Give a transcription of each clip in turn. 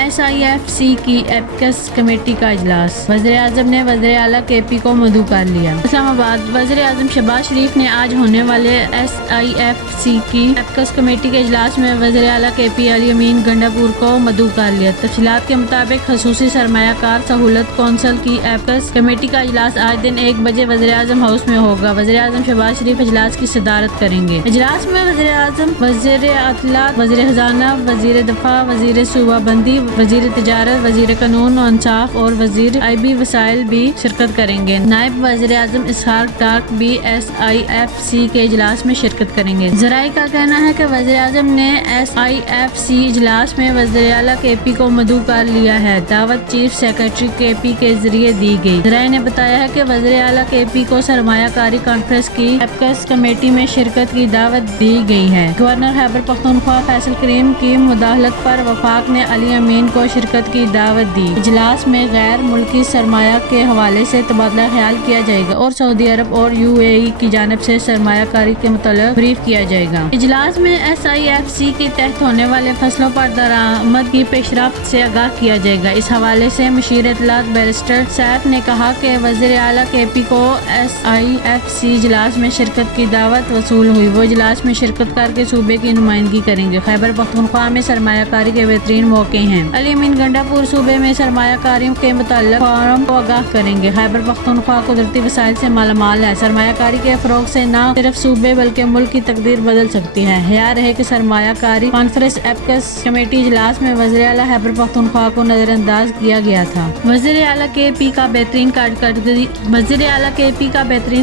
SIFC کی apex committee کا اجلاس، وزیر اعظم نے وزیر اعلیٰ KP کو مدعو کر لیا۔ اسلام آباد، وزیر اعظم شہباز شریف نے آج ہونے والے SIFC کی ایپکس کمیٹی کے اجلاس میں وزیر اعلیٰ KP علی امین گنڈاپور کو مدعو کر لیا۔ تفصیلات کے مطابق خصوصی سرمایہ کار سہولت کونسل کی ایپکس کمیٹی کا اجلاس آج دن 1 بجے وزیر اعظم ہاؤس میں ہوگا۔ وزیر اعظم شہباز شریف اجلاس کی صدارت کریں گے۔ اجلاس میں وزیر اعظم، وزیر اطلاعات، وزیر خزانہ، وزیر دفاع، وزیر صوبہ بندی، وزیر تجارت، وزیر قانون و انصاف اور وزیر آبی وسائل بھی شرکت کریں گے۔ نائب وزیر اعظم اسحاق ڈار بھی SIFC کے اجلاس میں شرکت کریں گے۔ ذرائع کا کہنا ہے کہ وزیر اعظم نے SIFC اجلاس میں وزیر اعلیٰ KP کو مدعو کر لیا ہے۔ دعوت چیف سیکرٹری KP کے ذریعے دی گئی۔ ذرائع نے بتایا ہے کہ وزیر اعلیٰ KP کو سرمایہ کاری کانفرنس کی ایپکس کمیٹی میں شرکت کی دعوت دی گئی ہے۔ گورنر خیبر پختونخوا فیصل کریم کی مداخلت پر وفاق نے علی امین کو شرکت کی دعوت دی۔ اجلاس میں غیر ملکی سرمایہ کے حوالے سے تبادلہ خیال کیا جائے گا اور سعودی عرب اور UAE کی جانب سے سرمایہ کاری کے متعلق بریف کیا جائے گا۔ اجلاس میں SIFC کے تحت ہونے والے فصلوں پر درآمد کی پیش رفت سے آگاہ کیا جائے گا۔ اس حوالے سے مشیر اطلاعات بیرسٹر سیف نے کہا کہ وزیر اعلیٰ KP کو SIFC اجلاس میں شرکت کی دعوت وصول ہوئی۔ وہ اجلاس میں شرکت کر کے صوبے کی نمائندگی کریں گے۔ خیبر پختونخوا میں سرمایہ کاری کے بہترین موقع ہیں۔ علی امین گنڈاپور صوبے میں سرمایہ کاری کے متعلق فورم کو آگاہ کریں گے۔ خیبر پختونخوا قدرتی وسائل سے مالا مال ہے۔ سرمایہ کاری کے فروغ سے نہ صرف صوبے بلکہ ملک کی تقدیر بدل سکتی ہے۔ خیال ہے کہ سرمایہ کاری کانفرنس ایپکس کمیٹی اجلاس میں وزیر اعلیٰ خیبر پختونخوا کو نظر انداز کیا گیا تھا۔ وزیر اعلیٰ KP کا بہترین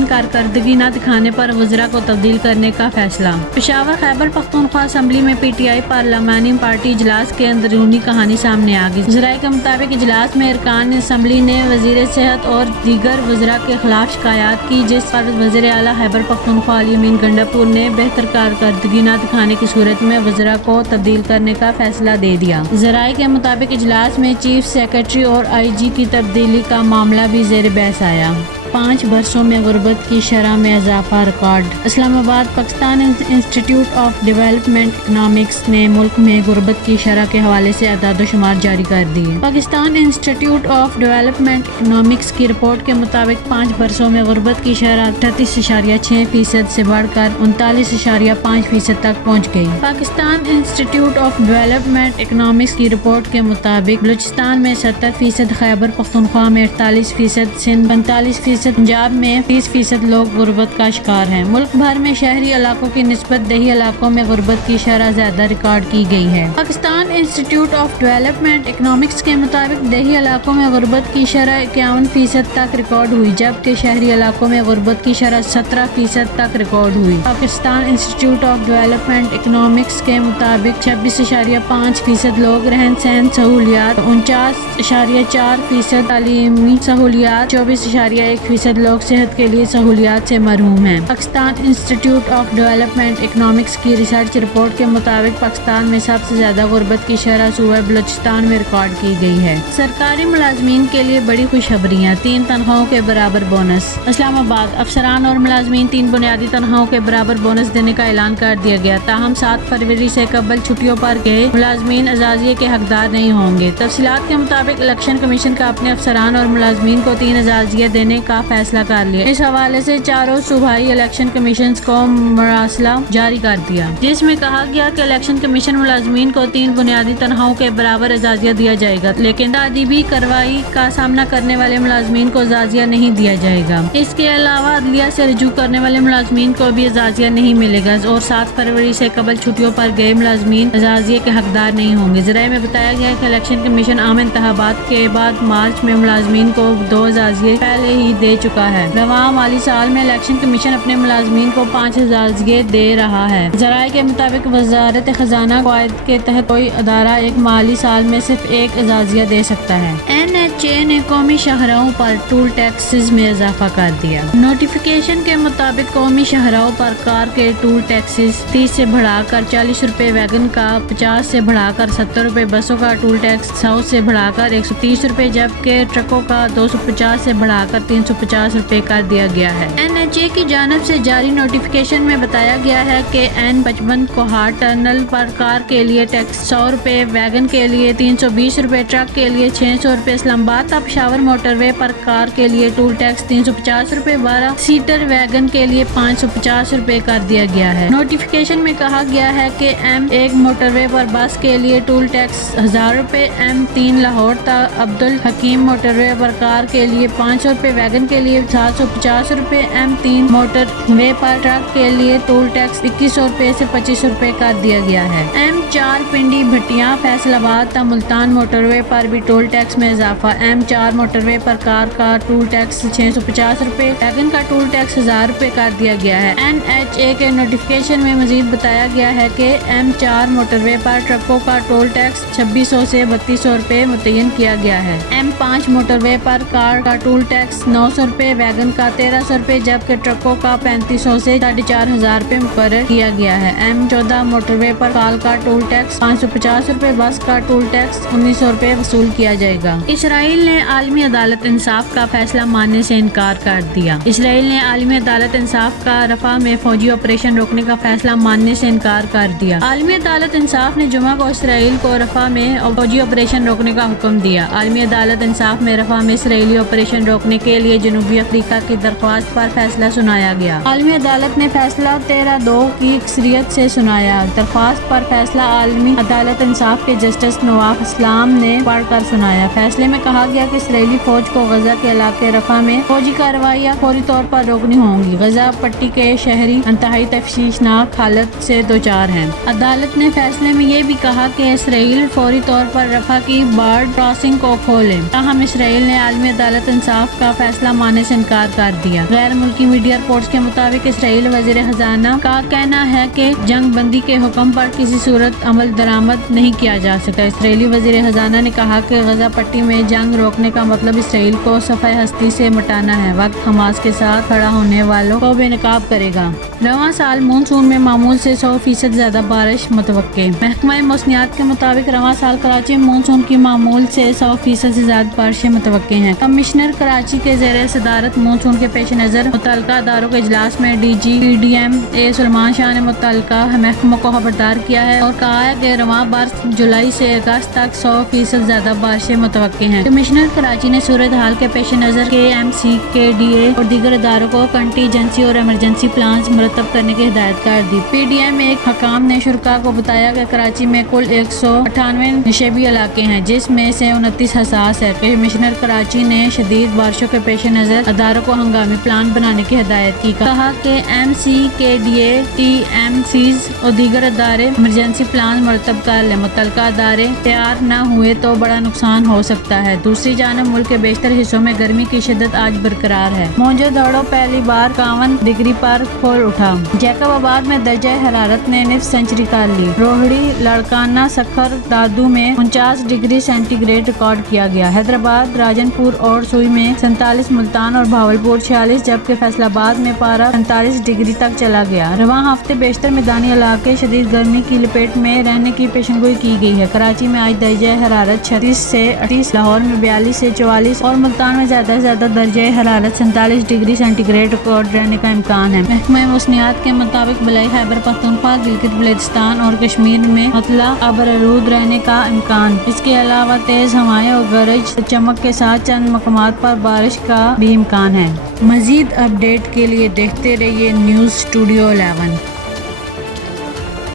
کارکردگی نہ دکھانے پر وزراء کو تبدیل کرنے کا فیصلہ۔ پشاور خیبر پختونخوا اسمبلی میں PTI پارلیمانی پارٹی اجلاس کے اندرونی کہانی سامنے آ گئی۔ ذرائع کے مطابق اجلاس میں ارکان اسمبلی نے وزیر صحت اور دیگر وزراء کے خلاف شکایات کی، جس پر وزیر اعلیٰ خیبر پختونخوا علی امین گنڈاپور نے بہتر کارکردگی نہ دکھانے کی صورت میں وزراء کو تبدیل کرنے کا فیصلہ دے دیا۔ ذرائع کے مطابق اجلاس میں چیف سیکرٹری اور IG کی تبدیلی کا معاملہ بھی زیر بحث آیا۔ 5 برسوں میں غربت کی شرح میں اضافہ ریکارڈ۔ اسلام آباد، پاکستان انسٹی ٹیوٹ آف ڈیولپمنٹ اکنامکس نے ملک میں غربت کی شرح کے حوالے سے اعداد و شمار جاری کر دیے۔ پاکستان انسٹی ٹیوٹ آف ڈیولپمنٹ اکنامکس کی رپورٹ کے مطابق 5 برسوں میں غربت کی شرح 38.6% سے بڑھ کر 39.5% تک پہنچ گئی۔ پاکستان انسٹی ٹیوٹ آف ڈیولپمنٹ اکنامکس کی رپورٹ کے مطابق بلوچستان میں 70%، خیبر پختونخوا میں 48%، سندھ 45%، پنجاب میں 30% لوگ غربت کا شکار ہیں۔ ملک بھر میں شہری علاقوں کی نسبت دیہی علاقوں میں غربت کی شرح زیادہ ریکارڈ کی گئی ہے۔ پاکستان انسٹی ٹیوٹ آف ڈیولپمنٹ اکنامکس کے مطابق دیہی علاقوں میں غربت کی شرح 51% تک ریکارڈ ہوئی، جبکہ شہری علاقوں میں غربت کی شرح 17% تک ریکارڈ ہوئی۔ پاکستان انسٹی ٹیوٹ آف ڈیولپمنٹ اکنامکس کے مطابق 26.5% لوگ رہن سہن سہولیات، 49.4% تعلیمی سہولیات، 24.1% لوگ صحت کے لیے سہولیات سے محروم ہیں۔ پاکستان انسٹی ٹیوٹ آف ڈیولپمنٹ اکنامکس کی ریسرچ رپورٹ کے مطابق پاکستان میں سب سے زیادہ غربت کی شرح صوبہ بلوچستان میں ریکارڈ کی گئی ہے۔ سرکاری ملازمین کے لیے بڑی خوشخبریاں، 3 تنخواہوں کے برابر بونس۔ اسلام آباد، افسران اور ملازمین 3 بنیادی تنخواہوں کے برابر بونس دینے کا اعلان کر دیا گیا، تاہم 7 فروری سے قبل چھٹیوں پر گئے ملازمین اعزازیے کے حقدار نہیں ہوں گے۔ تفصیلات کے مطابق الیکشن کمیشن کا اپنے افسران اور ملازمین کو 3 اعزازیے دینے کا فیصلہ کر لیا۔ اس حوالے سے 4 صوبائی الیکشن کمیشنز کو مراسلہ جاری کر دیا، جس میں کہا گیا کہ الیکشن کمیشن ملازمین کو 3 بنیادی تنخواہوں کے برابر اعزازیہ دیا جائے گا، لیکن تادیبی کارروائی کا سامنا کرنے والے ملازمین کو اعزازیہ نہیں دیا جائے گا۔ اس کے علاوہ عدلیہ سے رجوع کرنے والے ملازمین کو بھی اعزازیہ نہیں ملے گا اور 7 فروری سے قبل چھٹیوں پر گئے ملازمین اعزازیے کے حقدار نہیں ہوں گے۔ ذرائع میں بتایا گیا کہ الیکشن کمیشن عام انتخابات کے بعد مارچ میں ملازمین کو 2 اعزازیے پہلے ہی دے چکا ہے۔ رواں مالی سال میں الیکشن کمیشن اپنے ملازمین کو 5 اعزازیے دے رہا ہے۔ ذرائع کے مطابق وزارت خزانہ قواعد کے تحت کوئی ادارہ ایک مالی سال میں صرف 1 اعزازیہ دے سکتا ہے۔ NHA نے قومی شاہراہوں پر ٹول ٹیکسز میں اضافہ کر دیا۔ نوٹیفیکیشن کے مطابق قومی شاہراہوں پر کار کے ٹول ٹیکسز 30 سے بڑھا کر 40 روپے، ویگن کا 50 سے بڑھا کر 70 روپے، بسوں کا ٹول ٹیکس 100 سے بڑھا کر 130 روپے، جبکہ ٹرکوں کا 250 سے بڑھا کر 350 ₹650 کر دیا گیا ہے۔ NHA کی جانب سے جاری نوٹیفیکیشن میں بتایا گیا ہے کہ N55 کوہاٹ ٹنل پر کار کے لیے ٹیکس ₹100، ویگن کے لیے ₹320، ٹرک کے لیے ₹600، اسلام آباد تا پشاور موٹر وے پر کار کے لیے ٹول ٹیکس ₹350، 12 سیٹر ویگن کے لیے ₹550 کر دیا گیا ہے۔ نوٹیفیکیشن میں کہا گیا ہے کہ M1 موٹر وے پر بس کے لیے ٹول ٹیکس ₹1000، M3 لاہور تا عبدالحکیم موٹر وے پر کار کے لیے ₹500، ویگن کے لیے ₹750، M3 موٹر وے پر ٹرک کے لیے ٹول ٹیکس ₹2100 سے ₹2500 کر دیا گیا ہے۔ M4 پنڈی بھٹیاں فیصل آباد تا ملتان موٹر وے پر بھی ٹول ٹیکس میں اضافہ۔ M4 موٹر وے پر کار کا ٹول ٹیکس ₹650، ویگن کا ٹول ٹیکس ₹1000 کر دیا گیا ہے۔ NHA کے نوٹیفیکیشن میں مزید بتایا گیا ہے کہ M4 موٹر وے پر ٹرکوں کا ٹول ٹیکس ₹2600 سے ₹3200 متعین کیا گیا ہے۔ M5 موٹر وے پر کار کا ٹول ٹیکس ₹900، ویگن کا ₹1300، جبکہ ٹرکوں کا ₹3500 سے ₹4500 مقرر کیا گیا ہے۔ M14 موٹر وے پر کار کا ٹول ٹیکس ₹550، بس کا ٹول ٹیکس ₹1900 وصول کیا جائے گا۔ اسرائیل نے عالمی عدالت انصاف کا فیصلہ ماننے سے انکار کر دیا۔ اسرائیل نے عالمی عدالت انصاف کا رفح میں فوجی آپریشن روکنے کا فیصلہ ماننے سے انکار کر دیا۔ عالمی عدالت انصاف نے جمعہ کو اسرائیل کو رفح میں فوجی آپریشن روکنے کا حکم دیا۔ عالمی عدالت انصاف میں رفح میں اسرائیلی آپریشن روکنے کے لیے جنوبی افریقہ کی درخواست پر فیصلہ سنایا گیا۔ عالمی عدالت نے فیصلہ 13-2 کی اکثریت سے سنایا۔ درخواست پر فیصلہ عالمی عدالت انصاف کے جسٹس نواف اسلام نے پڑھ کر سنایا۔ فیصلے میں کہا گیا کہ اسرائیلی فوج کو غزہ کے علاقے رفح میں فوجی کارروائیاں فوری طور پر روکنی ہوں گی۔ غزہ پٹی کے شہری انتہائی تشویشناک حالت سے دوچار ہیں۔ عدالت نے فیصلے میں یہ بھی کہا کہ اسرائیل فوری طور پر رفح کی بارڈر کراسنگ کو کھولے، تاہم اسرائیل نے عالمی عدالت انصاف کا فیصلہ ماننے سے انکار کر دیا۔ غیر ملکی میڈیا رپورٹس کے مطابق اسرائیل وزیر خزانہ کا کہنا ہے کہ جنگ بندی کے حکم پر کسی صورت عمل درآمد نہیں کیا جا سکتا۔ اسرائیلی وزیر خزانہ نے کہا کہ غزہ پٹی میں جنگ روکنے کا مطلب اسرائیل کو صفحہ ہستی سے مٹانا ہے، وقت حماس کے ساتھ کھڑا ہونے والوں کو بے نقاب کرے گا۔ رواں سال مونسون میں معمول سے 100% زیادہ بارش متوقع۔ محکمہ موسمیات کے مطابق رواں سال کراچی میں مونسون کی معمول سے 100% سے زیادہ بارشیں متوقع ہیں۔ کمشنر کراچی کے زیر صدارت مونسون کے پیش نظر متعلقہ اداروں کے اجلاس میں DG PDM A سلمان شاہ نے متعلقہ محکموں کو خبردار کیا ہے اور کہا ہے کہ رواں برس جولائی سے اگست تک 100% زیادہ بارشیں متوقع ہیں۔ کمشنر کراچی نے صورتحال کے پیش نظر KMC KDA اور دیگر اداروں کو کنٹیجنسی اور ایمرجنسی پلانز مرتب کرنے کی ہدایت کر دی۔ PDM ایک حکام نے شرکاء کو بتایا کہ کراچی میں کل 198 نشیبی علاقے ہیں، جس میں سے 29 حساس ہے۔ کمشنر کراچی نے شدید بارشوں کے پیش نظر اداروں کو ہنگامی پلان بنانے کی ہدایت کی۔ کہا کہ MC KDA TMCs اور دیگر ادارے ایمرجنسی پلان مرتب کر لیں، متعلقہ ادارے تیار نہ ہوئے تو بڑا نقصان ہو سکتا ہے۔ دوسری جانب ملک کے بیشتر حصوں میں گرمی کی شدت آج برقرار ہے۔ موئنجو دڑو پہلی بار 51 ڈگری پر کھول اٹھا۔ جیکب آباد میں درجہ حرارت نے نصف سینچری کر لی۔ روہڑی لاڑکانہ سکھر دادو میں 49 ڈگری سینٹی گریڈ ریکارڈ کیا گیا۔ حیدرآباد راجن پور اور سوئی میں 47، ملتان اور بھاولپور 46، جبکہ فیصل آباد میں پارہ 45 ڈگری تک چلا گیا۔ رواں ہفتے بیشتر میدانی علاقے شدید گرمی کی لپیٹ میں رہنے کی پیشنگوئی کی گئی ہے۔ کراچی میں آج درجہ حرارت 36 سے 38، لاہور میں 42 سے 44 اور ملتان میں زیادہ سے زیادہ درجہ حرارت 47 ڈگری سینٹی گریڈ ریکارڈ رہنے کا امکان ہے۔ محکمہ موسمیات کے مطابق بلائی خیبر پختونخوا، گلگت بلتستان اور کشمیر میں مطلع ابرآلود رہنے کا امکان۔ اس کے علاوہ تیز ہوائیں اور گرج چمک کے ساتھ چند مقامات پر بارش کا بھی امکان ہے۔ مزید اپ ڈیٹ کے لیے دیکھتے رہیے نیوز اسٹوڈیو 11۔